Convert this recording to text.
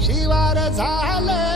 शिवार झालं